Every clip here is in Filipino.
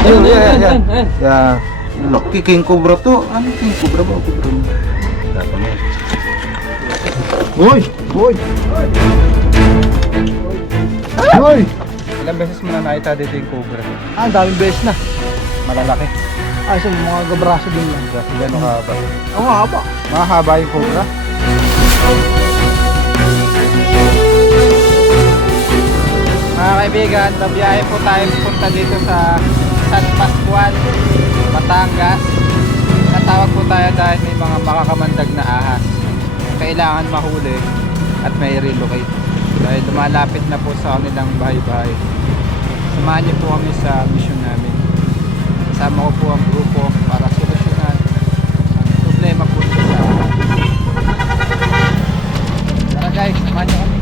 Ayun, yan. Yeah. Laki king cobra to. Ano king cobra ba? Cobra mo. Dapat mo. Hoy! Hoy! Hoy! Ilang beses mo na nakita dito yung cobra? Ang daming beses na. Malalaki. Ay, so mga gabraso din lang. Kasi gano'ng kahaba? Ang haba. Mahaba yung cobra? Mga kaibigan, tabiyahe po tayo punta dito sa San Pascual, Batangas. Natawag po tayo dahil may mga makakamandag na ahas. Kailangan mahuli at may relocate. Dahil lumalapit na po sa kanilang bahay-bahay. Samahan niyo po kami sa mission namin. Kasama ko po ang grupo para solusyonan ang problema po sa ahas. Tara guys, samahan niyo kami.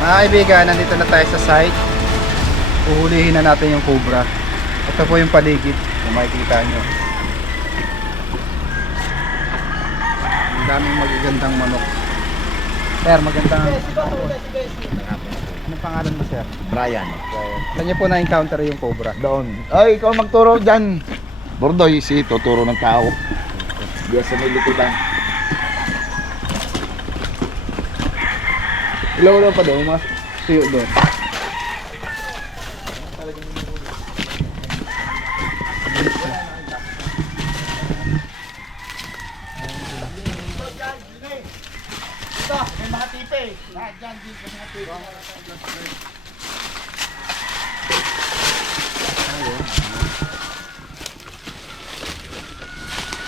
Mga kaibigan, nandito na tayo sa site. Uhulihin na natin yung cobra. Ito po yung paligid, kung makikita nyo. Ang daming magagandang manok. Sir, magandang... Anong pangalan mo, sir? Brian. Saan nyo po na-encounter yung cobra? Doon. Ay, ikaw magturo dyan. Bordoy, si tuturo ng tao. Diyan sa may likudan. Ilaw pa doon, mas tuyo doon.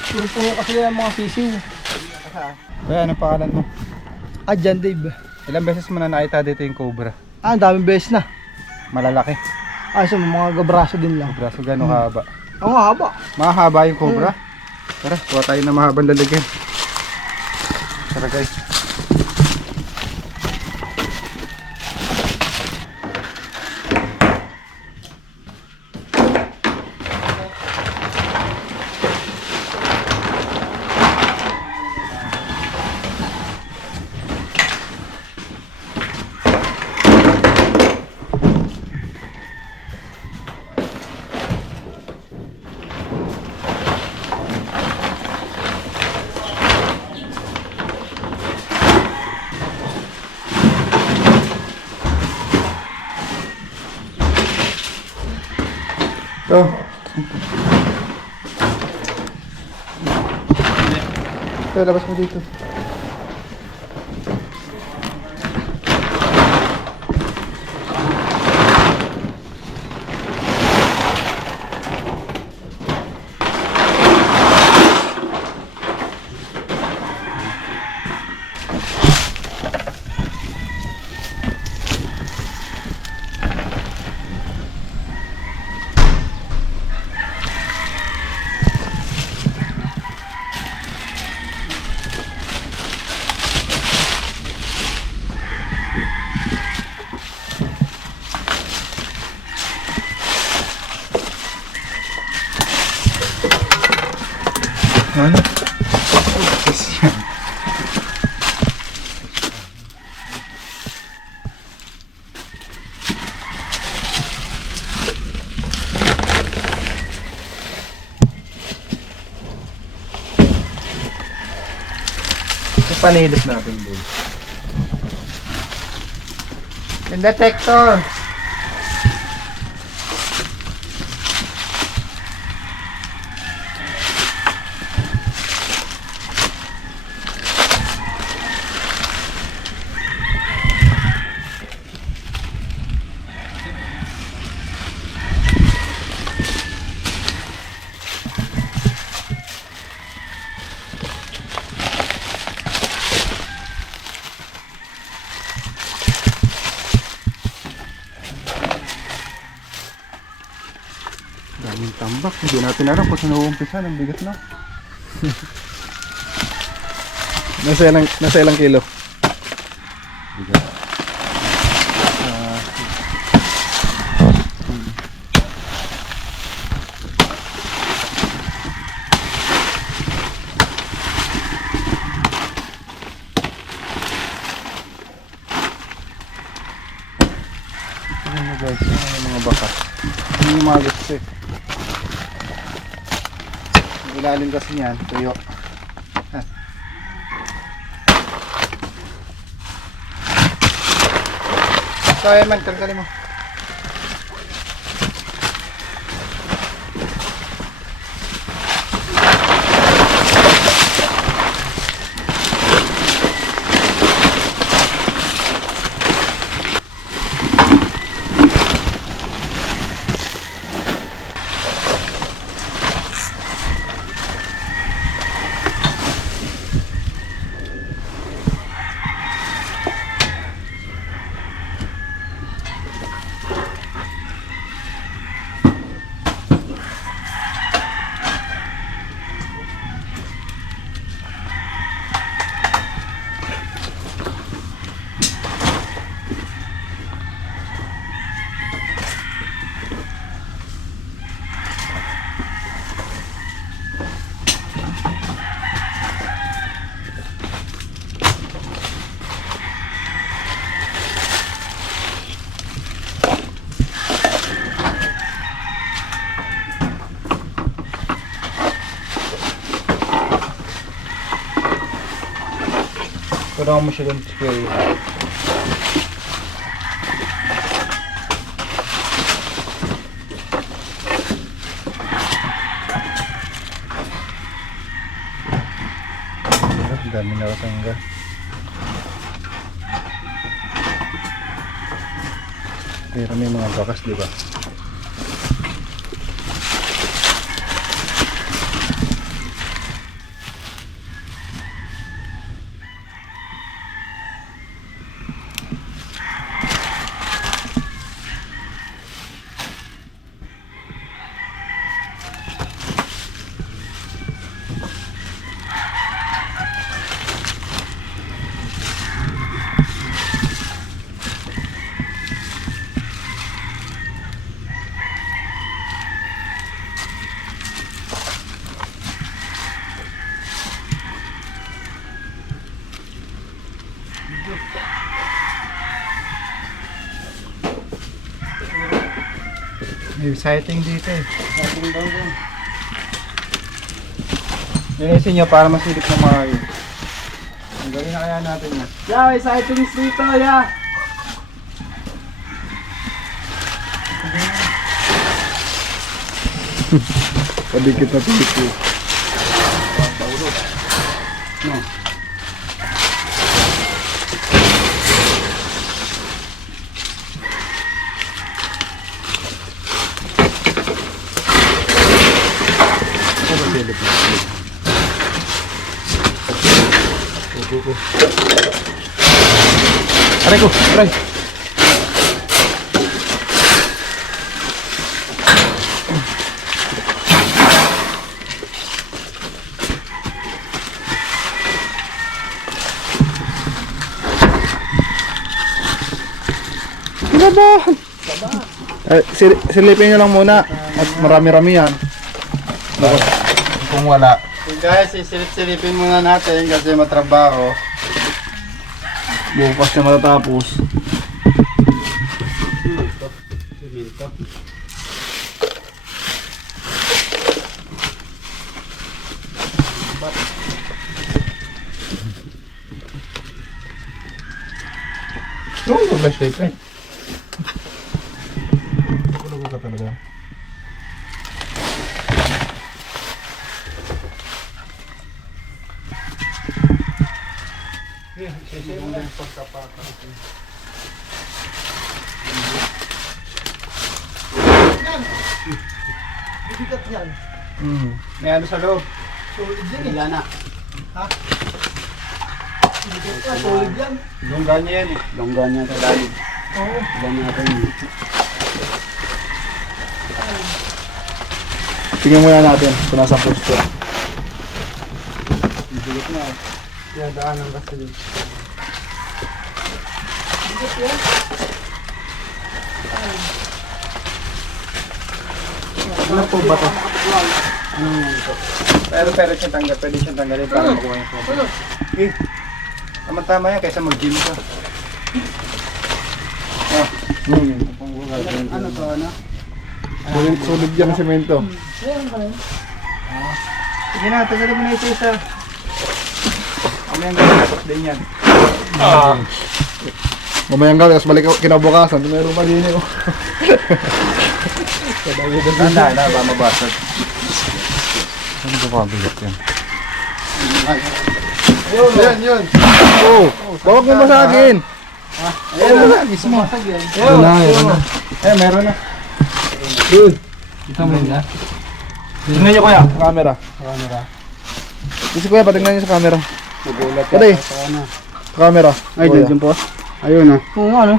Puro po kasi yung mga fishing. Kaya, anong pangalan mo? Ah, John Dave. Ilang beses mo na nakita dito yung cobra? Ang daming beses na. Malalaki. Ay, so mga gabraso din lang. Cobra, so gano'ng kahaba? Ang haba. Mahaba yung cobra? Tara, kuha tayo na mahabang lalagyan. Tara guys. Ito. Ito, labas mo dito. Ano? Panilip natin boy. Yung detector. Daming tambak. Hindi natin alam kung saan uumpisa. Ang bigat na. Nasa ilang kilo? Bigat. Ano guys, yung mga bakas. Hindi yung mga gusto eh. Ang ilalim kasi niyan, tuyo. So, ayan man, tanggalin mo. Kailangan mo siya doon spray. Ang dami na katangga. Pero may mga bakas, di ba? May sighting dito eh. Sighting daw dyan. Linisin nyo para masilip na maayo. Ang gawin na kaya natin yan. Yeah, may sightings dito, yeah. Padikit na pilipin. Aray ko! Aray! Laban! Silipin nyo lang muna. At marami-rami yan. Kung wala. So guys, isilip-silipin muna natin kasi matrabaho. Bukas na matatapos. flashlight eh. Tulog ka talaga. Bigat yan. May ano sa loob. Solid yan eh. Wala na. Bigat yan, solid yan. Longga niya yan eh. Longga niya sa lalim. Oo. Ilan natin yun. Tingnan muna natin kung nasa posto. Bigat na eh. Yan, daanan kasi din. Bigat yan. Ano po ba ito? Anong ito? Pero siya tanggal. Pwede siya tanggalin para makuha yung photo. Okay. Tama yan kaysa mag-gym ka. Ano to? Ano? Sulit yan ang semento. Sige na, tagalin mo na ito isa. Kamayang gano'n din yan. Mamayang gabi, tapos balik ako kinabukasan. Meron pa din eh. Tanda na, ba mabasag? Ano ba kabigat yan? Yun. Oh, bawag mo masagin. Ayan na, mismo. Ito na, ito na. Eh, meron na. Ito mo na. Tingnan niyo kuya, sa camera. Kasi kuya, patingnan niyo sa camera. Nagulat Pwede. Sa ano? Sa camera. Ay, Kuya. dyan po. Ayun na. Oo nga, no?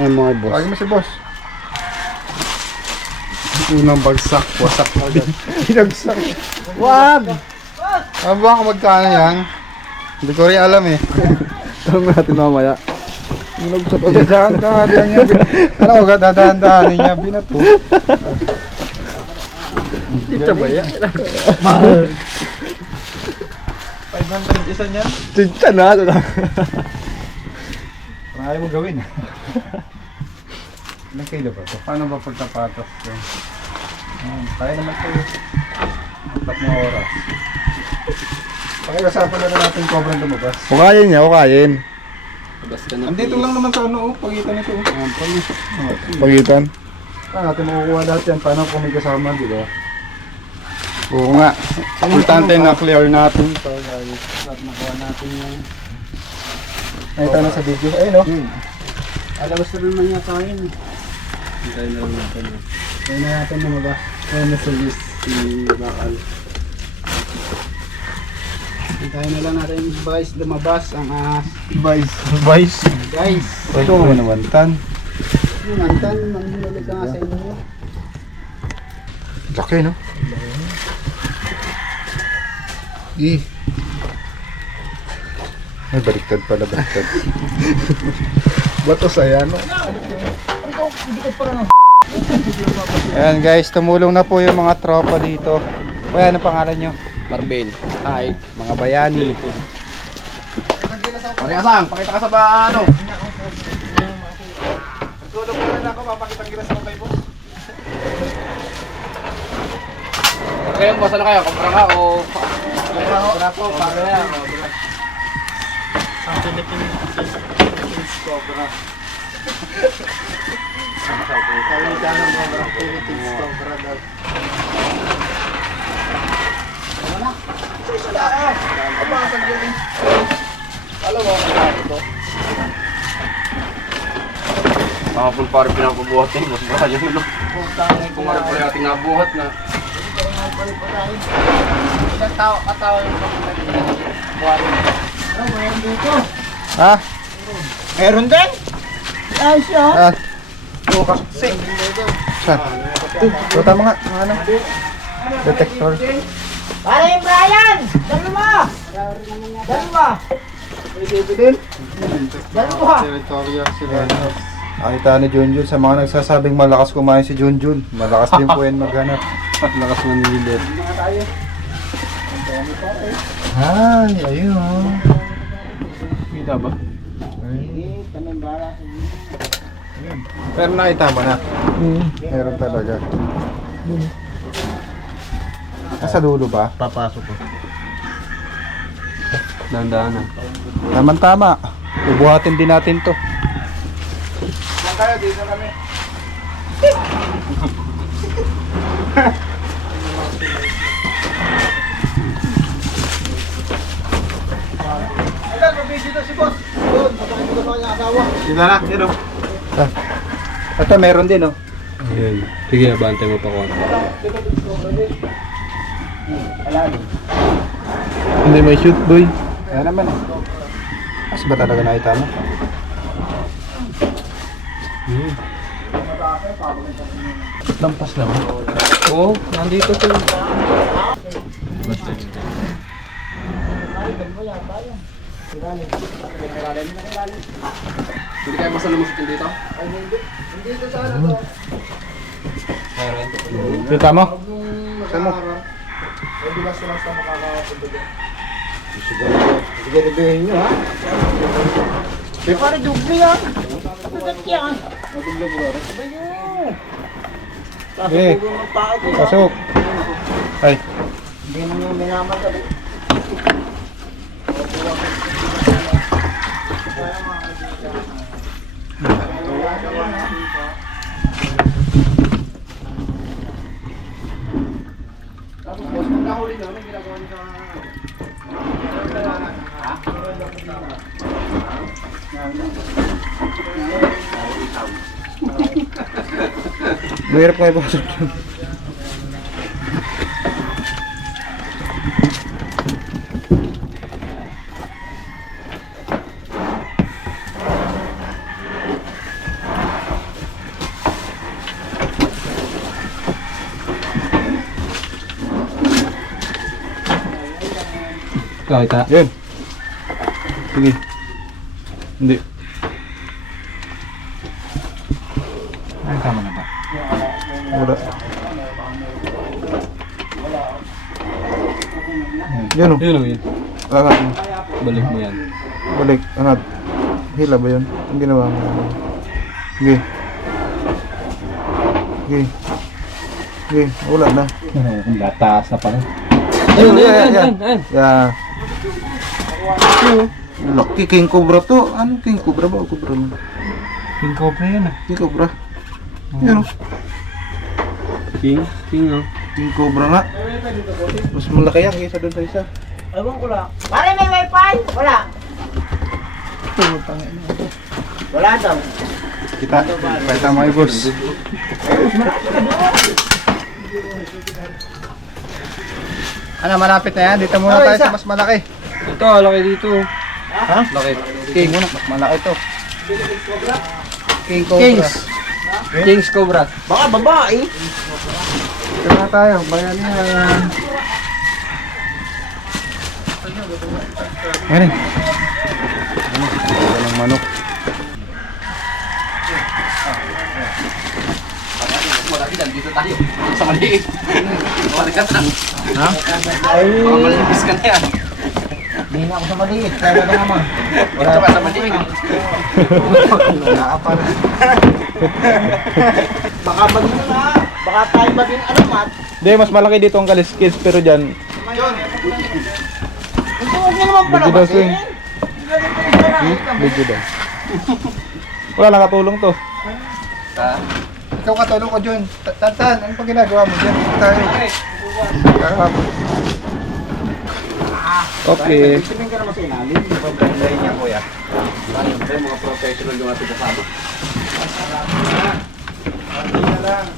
Ayun mga boss. Lagi mo si boss. Unang bagsak, wasak agad. Binagsak. Wag! Ano ba kung magkano yan? Hindi ko rin alam eh. Alam natin mamaya. Binagsak agad. Dahan-dahan niya. Ano ko, dadahan-dahanin niya. Binato. Dito ba yan? 500 isa niyan. Tinta na. Parang ayaw mo gawin. Ilang kilo ba ito? Paano ba pagtapatos ito? Kaya naman ito. 4 na oras. Pakiusapan na natin cobrang lumabas. Hukayin niya, hukayin. Andito lang naman sa ano, pagitan nito. Pagitan. Paano natin makukuha lahat yan? Paano kung may kasama, di ba? Oo nga. Importante na clear natin. So guys, lahat makuha natin yung... Nakita na sa video. Ayun o. Alabas na naman niya tayo. Hintayin na lang natin. Hintayin na natin lumabas. Ayun na sa list si Bakal. Hintayin na lang natin yung guys lumabas ang ahas. Vice. Guys, Ito mo naman tan. yung antan, manunulit ka nga sa inyo. Laki no? Ay, baliktad pala, baliktad. Bato sa yan, no? Ayan guys, tumulong na po yung mga tropa dito. Kuya, ano pangalan nyo? Marbel. Hi, mga bayani. Parehasang, pakita ka sa ano. Tulong mo na ako, papakitang gilas mo kay boss. Kayo, boss, ano kayo? Kumpara ka o... Wala po, para yan. Mga full power pinapabuhat din, boss. Baka yun, no? Kung ano pa yung tinabuhat na. Ilang tao, katawa yung Ha? Meron din? Ayos siya. Ah, Bukas. Sik. saan? Ito, tama nga. Ano? Detector. Para yung Brian! Dalo mo! Dalo mo! Dalo mo! Territorial sila. Nakita ni Junjun sa mga nagsasabing malakas kumain si Junjun. Malakas din po yan maghanap. Lakas mo nililip. Ay, ayun o. Kita ba? Pero nakita mo na. Meron talaga. Nasa dulo ba? Papasok ko. Dandaan na. Tama-tama. Ubuhatin din natin to. kayo, dito kami. Ayan, mabisita si boss. Doon, patayin ko na yung asawa. Sila na, yun o. Ito meron din o. Ayan. Sige, abante mo pa ko. Hindi may shoot, boy. Ayan naman eh. Mas ba talaga nakita mo? Lampas lang. Oo, nandito to. Hindi kayo masalumusin dito? Kita mo? Saan mo? Sige, reviewin nyo ha. Pare, dubli yan. Kapagkat yan. Eh, pasok. Ay. Hindi mo yung minamadali. Mahirap kayo pasok dyan. Kita. Yun. Sige. Hindi. Ay, tama na ba? Wala. Yun o. Yun o yun. Angat mo. Balik mo yan. Balik. Angat. Hila ba yun? Ang ginawa mo. Sige. Sige. Sige. Wala na. Lataas na pala. Ayun, yan. Yeah. Laki King Cobra to. Ano King Cobra ba? O Cobra mo? King Cobra yan ah. King Cobra. Yan o. King oh. King Cobra nga. Mas malaki yan kaysa doon sa isa. Ewan ko lang. Pare, may wifi? Wala. Wala daw. Kita. Kita mo ay boss. Ano, malapit na yan. Dito muna tayo sa mas malaki. Ito, laki dito. Ha? Laki. King muna. Mas malaki to. King Cobra. King's Cobra. Baka babae. Dito na tayo. Bayan yan. Yan eh. Ano? Ng manok. Dito tayo. Sa maliit. Balikat na. Ha? Ay, Baka malipis ka na yan. di na ako sa maliit. Kaya na naman. Wala ka sa maliit. Baka maging na. Baka tayo maging ano, Mat. Hindi, mas malaki dito ang kaliskis pero dyan. Ito, huwag niyo naman pala Medyo daw kasi. swing. Medyo daw. Wala nakatulong to. Ikaw katulong ko dyan. Tantan, ano pa ginagawa mo dyan? Dito tayo. Okay. Isipin ka naman sa ilalim. Pagbanday niya, kuya. Siyempre, mga professional yung ating kasama.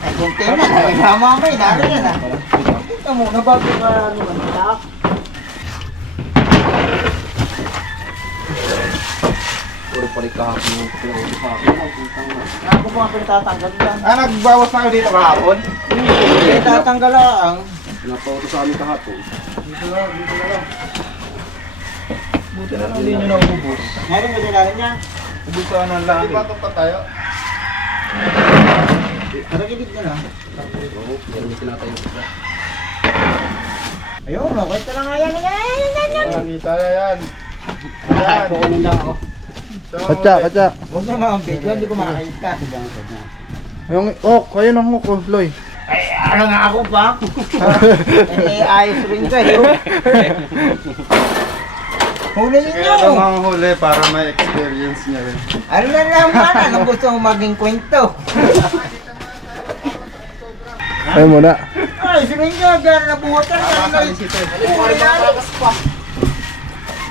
Ay, kunti na. Ay, mamamay. Lalo yan ah. Ito mo, nabago ka naman. Talak. Puro palik kahapon yung pinaulit kahapon. Ako po ang pinatanggal yan. Ah, nagbawas na kayo dito kahapon? Hindi, tatanggal lang. Pinapauto sa amin kahapon. Buti na lang hindi nyo naubos. Meron ba nilalim niya? Ubusan ng lahat. Di ba ito pa tayo? Karagilid na lang. Oo, yan yung tinatayo. Ayun, okay. Ito na nga yan. Nakita na yan. Kukunin lang ako. Katsa. Huwag mo naman ang video, hindi ko makakita. Yung hook, kayo ng hook, oh, Loy. Ay, ano nga ako pa? Eh, ayos rin kayo. Huli Kaya ninyo. lang ang huli para may experience niya rin. Ano na naman, anong gusto mong maging kwento? Ay muna. Ay, sige nyo, dyan nabuhatan ka.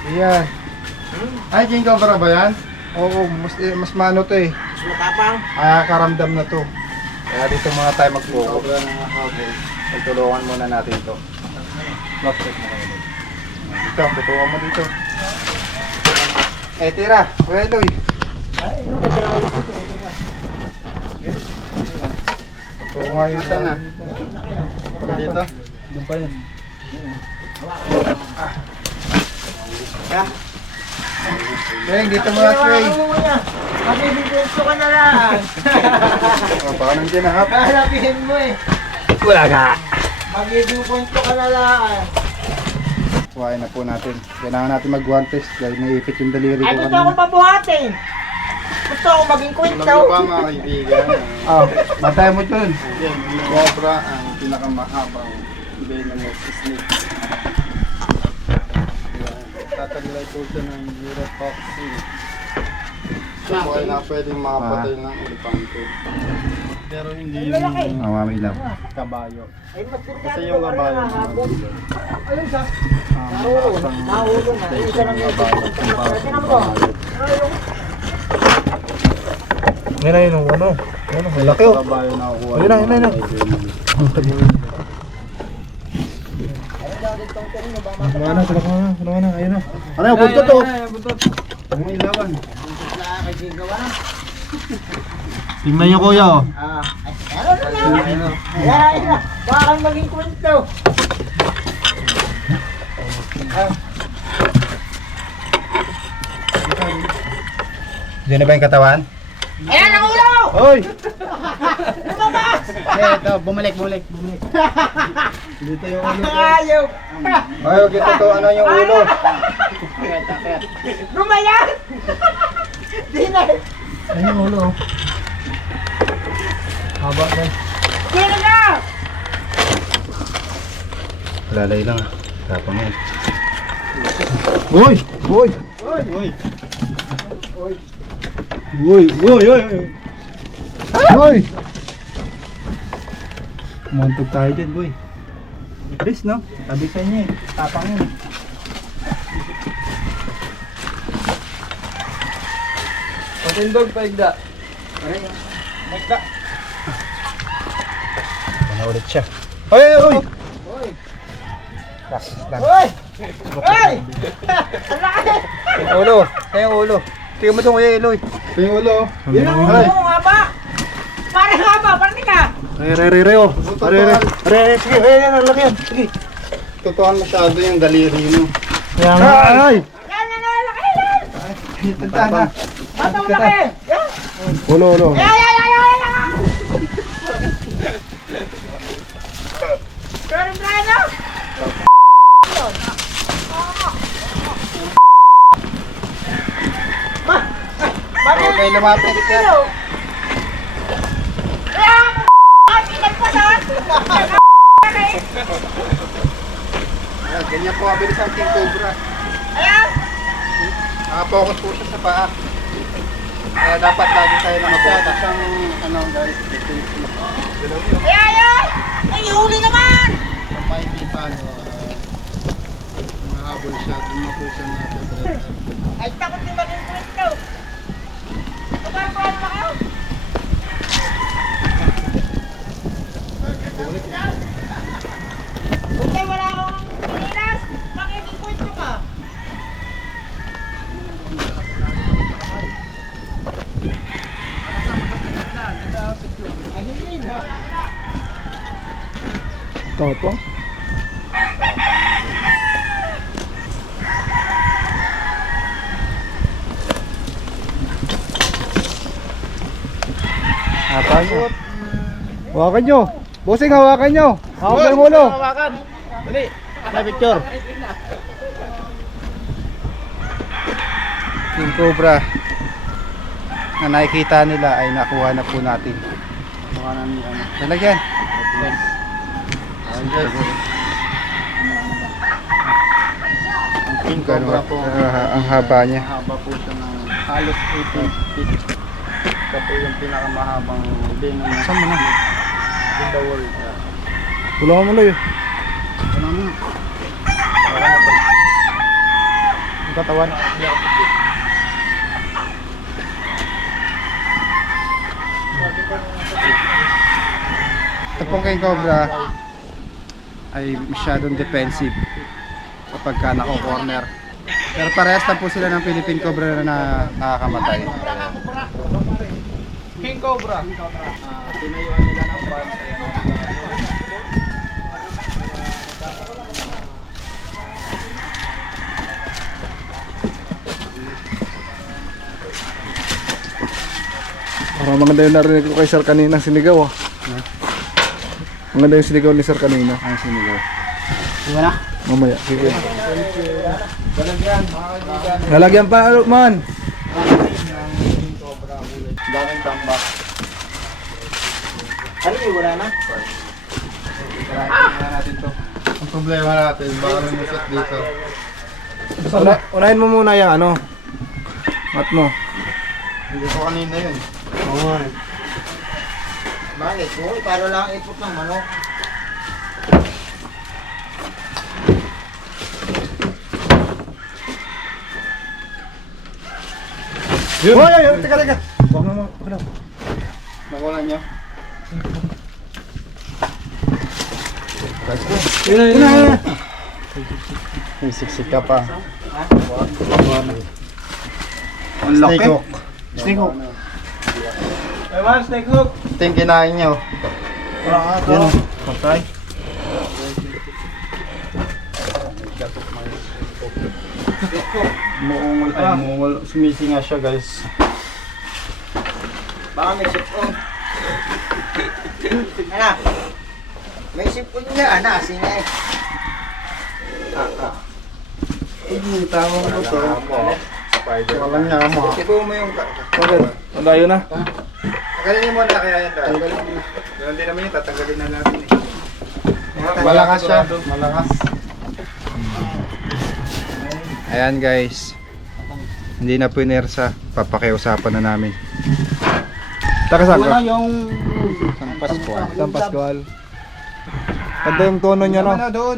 Ayan. Ay, king cobra ba yan? Oo, mas mano to eh. Matapang. Karamdam na to. Kaya dito muna tayo mag-focus. Pagtulungan muna natin to. Lock check na kayo. Dito, tutuwa mo dito. Eh, tira. Kuya Eloy. Tutuwa yung sana. Dito. Doon pa yun. Trey, dito muna, Trey. Mabibigento ka na lang. Baka nandiyan na, hap. Halapihin mo eh. Wala ka. Mabibigento ka na lang. Kuhain na po natin. Kailangan natin mag-one test dahil naipit yung daliri ko Ay, gusto akong pabuhatin. Gusto akong maging kwento. mga kaibigan? Matay mo dun. Yan, yung cobra ang pinakamahabang venomous snake. Tataglay po siya ng neurotoxin. So, ay na pwedeng makapatay ng elepante. Pero hindi yung Mamilaw. kabayo. Ay, Kasi yung kabayo Ayun siya. Nahulog na. Isa lang yung Tingnan mo. Ngayon yun, ano? Laki oh. Kabayo na kukuha. Ayun na. Ano, ayun na. Ano yung buntot to? Ang ilawan. Tingnan niyo kuya oh. Ano na? Baka kang maging kwento. Diyan na ba yung katawan? Ayan ang ulo! Hoy! Lumabas! Ito, bumalik. Dito yung ulo. Ayaw! Ay, huwag ito to, ano yung ulo? Lumayan! Di na! Ano yung ulo? Haba na. Sino na? Lalay lang. Tapang yan. Hoy! Hoy! Montog tayo din, boy. Bilis, no? Tabi sa inyo eh. Tapang yun. Patindog, paigda. Next na. Ano ulit siya? Hoy! Last. Hoy! Hoy! Ang laki! Yung ulo. Yung ulo. Tingnan mo itong kuya Eloy. Ito yung ulo. Yun ang ulo mo, haba! Parang haba, parang ka! Re, oh. Sige, ang laki yan. Sige. Tutukan masyado yung daliri mo. Ay! Yan, laki yan! Tantahan na. Batang laki! Yan! Ulo. Yan! Pero Brian, Okay, lumapit siya. Ganyan po kabilis ang king cobra. Nakapokus po siya sa paa. Kaya dapat lagi tayo nakapokus. Siyang, ano guys, Ay, huli naman! sa makikita nyo, mahabol siya, dumako siya na Ay, takot yung maging kwento. Magkakaroon pa kayo? Buti wala akong pinilas. Magiging kwento ka. Toto? Hawakan nyo! Bossing, hawakan nyo! Hawakan mo ulo! Hawakan. Dali. Na picture. King Cobra na nakikita nila ay nakuha na po natin. Nakuha na nila. Talagyan. Ang King Cobra po. Ang haba niya. Haba po siya ng halos 18 feet. Ito po yung pinakamahabang lingon na Saan mo na? in the world. Tulungan mo lang. Ano mo? Wala na po. Ang katawan. Ito pong King Cobra ay masyadong defensive kapag ka nako-corner. Pero parehas lang po sila ng Philippine Cobra na nakakamatay. King Cobra. Tinayuan nila ng band. Parang maganda yung narinig ko kay Sir kanina, sinigaw ah. Maganda yung sinigaw ni Sir kanina. Ang sinigaw. Diba na? Mamaya, sige. Lalagyan pa, man. Daming tambak. Ano yung wala na? natin to. Ang problema natin, baka may musot dito. Unahin mo muna yung ano. Mat mo. Hindi ko kanina yun. Oo. Bakit? Uy, para lang ipot ng manok. Hoy, teka. Huwag na mo. Nakuha niyo. Yun. May siksik ka pa. Ang laki. Snake hook. Ewan, snake hook. Ito yung kinain niyo. Yan. Patay. Muungol ay muungol. Sumisi nga siya guys. Baka may sipon. Ano? May sipon niya, ano? Singay. Tama mo to. Walang niya mo. Tipo mo yung... Bakit? Ang layo na. Tanggalin niyo muna kaya yan dahil. Ganun din naman yun, tatanggalin na natin eh. Malakas siya. Malakas. Ayan guys. Hindi na pinersa. Papakiusapan na namin. Takasan ka. yung... San Pascual. San Pascual. Ganda yung tono niya, no? Doon.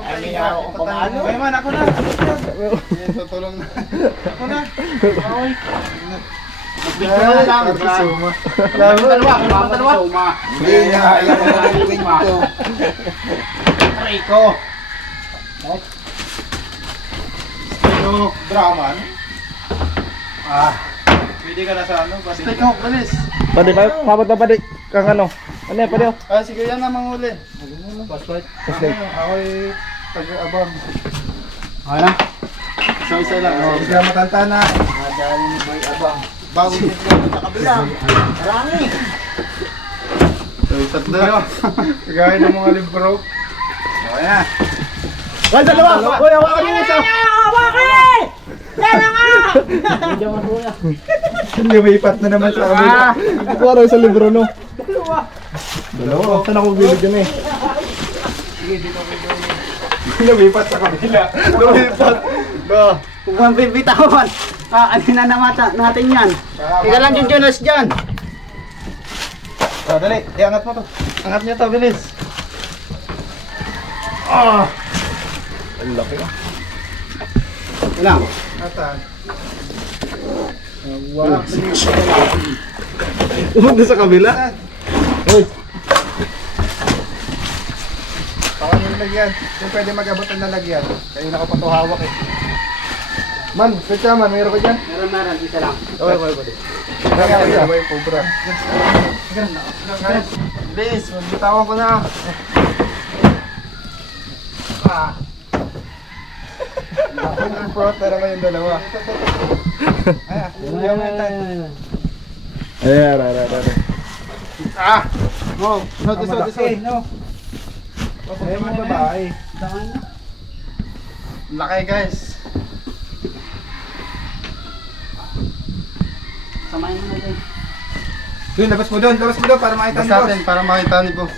Ay, may ako kung pamalo. Ay man, ako na. Tutulong na. Ako na. Wala lang. Dalawa. Hindi na. Ayaw ko na yung kwento. Rico. Stick drama. Pwede ka na sa ano? Stick hook, bilis. Pwede ba? Papat na pwede kang ano? Ano yan, pwede oh. Sige yan na manghuli. Flashlight. Ako'y pag-abang. Ano? Isa lang. Hindi ka matanta na. Madali ni Boy Abang. Bago Silip lang sa kabila. Marami. tatlo no. Kagaya ng mga libro. Okay na. Ay, dalawa! Hoy, hawakan mo isa! Lumipat na naman sa kabila. Ito araw sa libro, no? Dalawa. Saan ako bilid yan eh? Lumipat sa kabila. Lumipat. Kung ang bibitawan. Alina na mata natin yan. Ika lang yung Jonas dyan. Dali, iangat mo to. Angat niyo to, bilis. Ang laki ah. Ilang? Atan. Wow. Umunta sa kabila. Hoy. Baka yung lagyan. Kung pwede mag-abot ang lalagyan. Kayo nakapatuhawak eh. Man, kaya man, mayroon ka dyan? Meron. Isa lang. Okay, pwede. Kaya yung cobra. Bilis, magbitawan ko na. Ang front na naman yung dalawa. Ayaw mo ito. Ayan. No, this way. No. Ayaw mo babae. Laki guys. Samayin mo din. Doon, labas mo doon para makita ni boss. Para makita ni boss.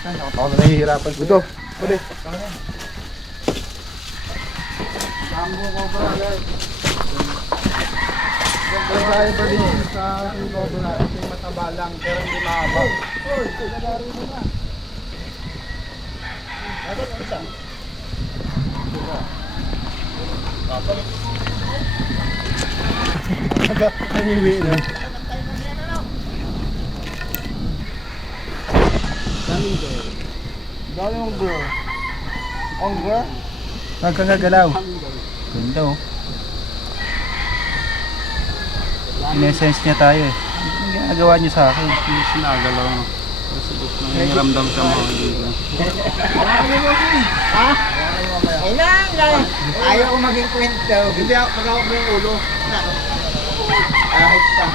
Ako na nahihirapan. Ito. Pwede. Sambo ko bro, guys. Kaya pa din sa cobra. Ito yung mataba lang pero hindi mahaba. Nangiwi na. Dami yung bro. Ongga? Nagkagalaw. Ganda oh. In-essence niya tayo eh. Anong ginagawa niyo sa akin? Hindi sinagalaw. Kasi nangiramdam sa mga dito. Ay lang. Ayaw ko maging kwento. Hindi ako magkawag mo yung ulo. Kahit pa.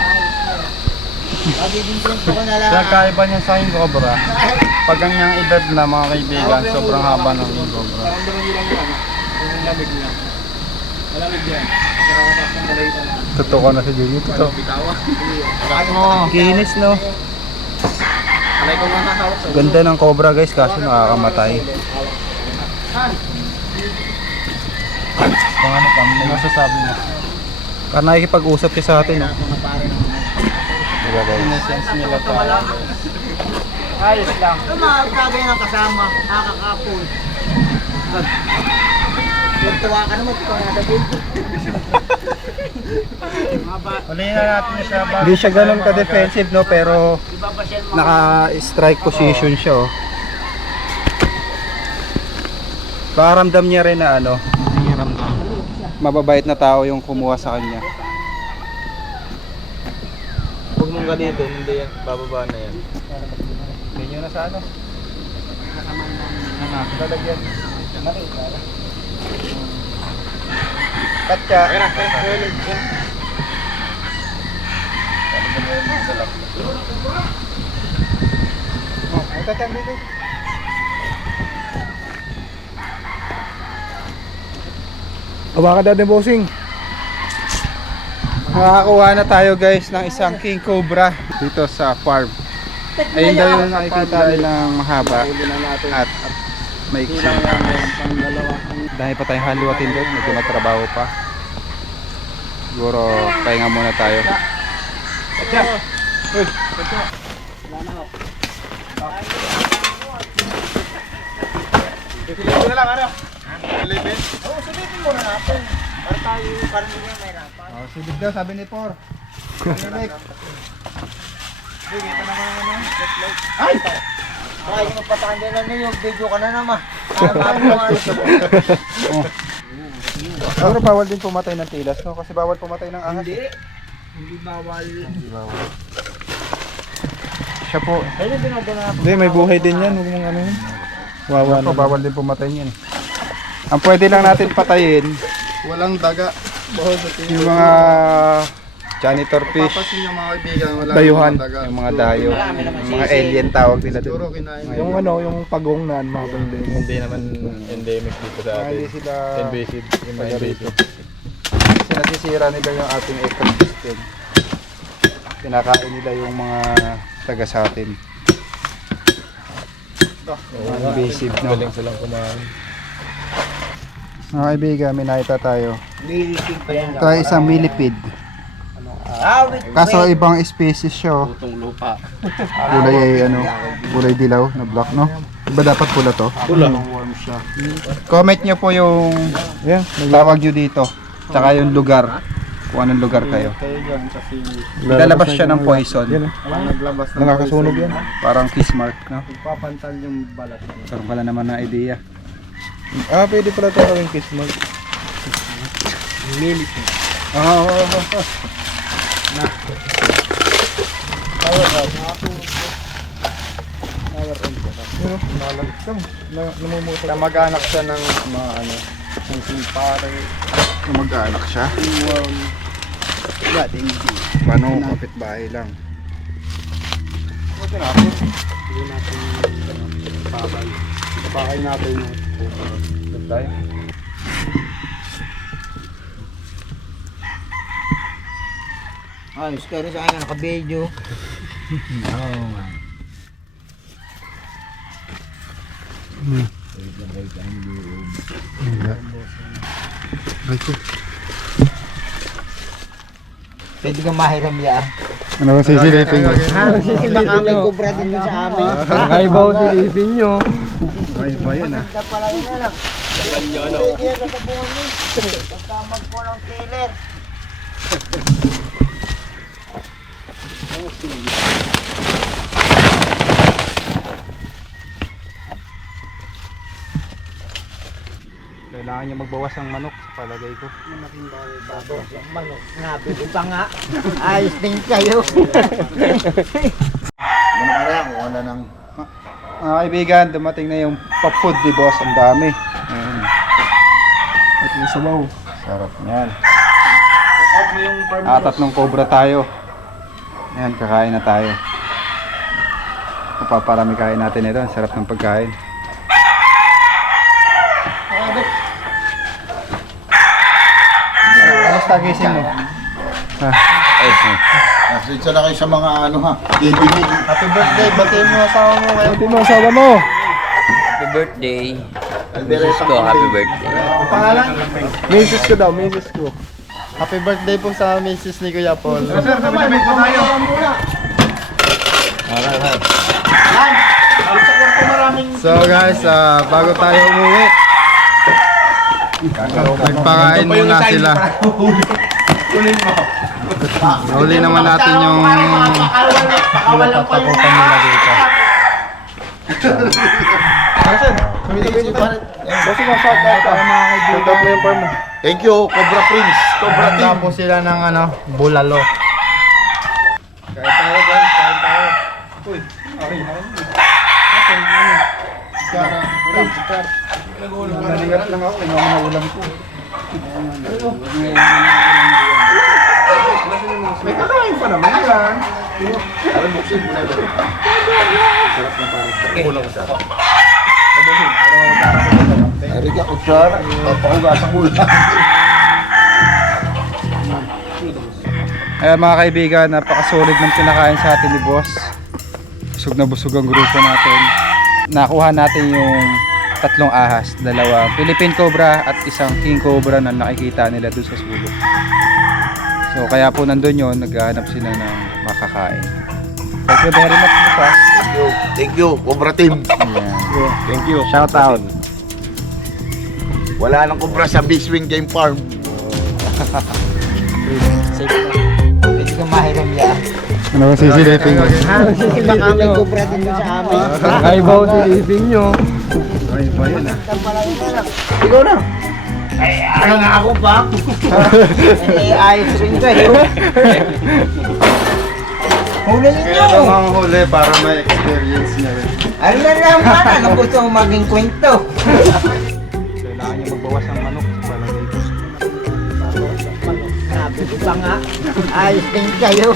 Magiging kwento ko na lang. Sa kaiba niya sa king cobra, pag ganyang edad na mga kaibigan, sobrang haba ng king cobra. Lamig niya. Malamig yan. Totoo ka na si Jiggy. Totoo. mo. Kinis no. Alay ko mga hawak sa Ganda ng cobra guys kaso nakakamatay. kung ano pa, may masasabi mo. Parang nakikipag-usap siya sa atin. No? Diba guys? In-essence nila tayo. Ayos lang. Ito mga kagay ng kasama. Nakakapul. Tuwa ka naman. Ikaw na sabihin. Ulihin na natin siya bago. Hindi siya ganun ka-defensive no pero naka-strike position siya oh. Paramdam niya rin na ano, mababait na tao yung kumuha sa kanya. Huwag mong ganito, hindi yan. Bababa na yan. Hindi nyo na sa ano? Lalagyan. Katya. Oh, tatang dito. Awa ka dati bossing. Nakakakuha na tayo guys ng isang king cobra dito sa farm. Ayun daw yung nakikita nilang mahaba at maiksi. Dahil pa tayong haluatin doon, medyo matrabaho pa. Siguro pahinga muna tayo. Silipin na lang ano? Silipin? Oo, sabihin mo na natin. Para tayo, parang hindi may rapat. Oh, silip daw sabi ni Por. Silip. Sige, ito naman ano? Ay! Baka yung magpatakan din na yung video ka na naman. Bago mo Pero bawal din pumatay ng tilas, no? Kasi bawal pumatay ng ahas. Hindi. Hindi bawal. Siya po. Ayun din ako na. Hindi, may buhay din yan. Huwag mong ano yun. Wawa Ako, na. bawal din pumatay niyan. Ang pwede lang natin patayin, Walang daga. yung mga janitor fish, Papasin yung mga kaibigan. Wala Dayuhan. daga. yung mga dayo, yung mga alien tawag nila Siguro doon. kinain. Yung ano, yung pagong na mga banda. Hindi naman endemic dito sa atin. Hindi sila Invasive. Yung mga invasive. kasi nasisira nila yung ating ecosystem. Kinakain nila yung mga taga sa atin. Mga invasive, no? Galing silang kumain. Mga kaibigan, may nakita tayo. Nilisig pa yan. Ito ay isang millipede. Wait. Kaso ibang species siya, oh. Putong lupa. Kulay ay ano, kulay dilaw na black, no? Iba dapat pula to? Pula. Comment nyo po yung tawag nyo dito. Tsaka yung lugar. Kung anong lugar kayo. Kayo dyan kasi Lalabas siya ng poison. Yan, naglabas ng nakakasunog yan. Parang kiss mark, no? Papantal yung balat. Karoon pala naman na idea. Ah, pwede pala ito kaming kiss mark. Oo. Namumutok. Kamag-anak siya ng mga ano, ng simpare. Mag-anak siya. Dating Paano? Kapit-bahay lang. Ito natin. Hindi natin papay. Papay natin yung Ito tayo. Ayos ka rin sa akin, naka-video. Pwede kang mahiram yan. Ano ba sisilipin nyo? Baka may kubra din yun sa amin. Kaibaw silipin nyo. Ay, ba yan ah? Ganda pala yun na lang. Pwede yan sa buwan mo. Pagka magpo ng trailer. Kailangan niya magbawas ng manok sa palagay ko. Bago yung manok. Nabili pa nga. Ayos din kayo. Ano ka rin? Wala nang... Mga kaibigan, dumating na yung pop food ni boss. Ang dami. Ayan. At may sabaw. Sarap yan. Tatlong cobra tayo. Ayan, kakain na tayo. Paparami kain natin ito. Ang sarap ng pagkain. Kamusta gising mo? Nasitsa na kayo sa mga ano ha. Didinig. Happy birthday! Batiin mo asawa mo ngayon. Batiin mo asawa mo! Happy birthday. Mrs. ko, happy birthday. Pangalan? Mrs. ko daw, Mrs. ko. Happy birthday po sa Mrs. ni Kuya Paul. Sir, sabit-sabit po tayo. So guys, bago tayo umuwi, nagpakain muna sila. Huli naman natin yung pinatatakutan nila dito. Thank you, Cobra Prince. Cobra Handa Team. po sila ng ano, bulalo. Kain tayo guys, kain tayo. Uy, okay. Nalingat lang ako, tingnan mo na ulam ko. May kakain pa naman yan. Ariga, kutsara. Papakugasang ulam. Ayan mga kaibigan, napakasulit ng pinakain sa atin ni boss. Busog na busog ang grupo natin. Nakuha natin yung tatlong ahas, dalawang Philippine Cobra at isang King Cobra na nakikita nila doon sa sulok. So kaya po nandun yun, naghahanap sila ng makakain. Thank you very much boss. Thank you, Cobra Team. Ayan. Thank you. Shout out. Wala nang Cobra sa Biswing Game Farm. Pwede kang mahiram yan. Ano ba sisilipin nyo? Baka may kubra din yun sa amin. Kaibaw silipin nyo. Ay, ba yan ah? Ganda pala yun na lang. Ikaw na. Ay, ano nga ako pa? Ayos rin kayo. Huli ninyo. Kaya namang huli para may experience niya rin. Ano na naman, ano gusto mo maging kwento? Kailangan niya magbawas ng manok sa palagay ko. Nabili pa nga. Ayos din kayo.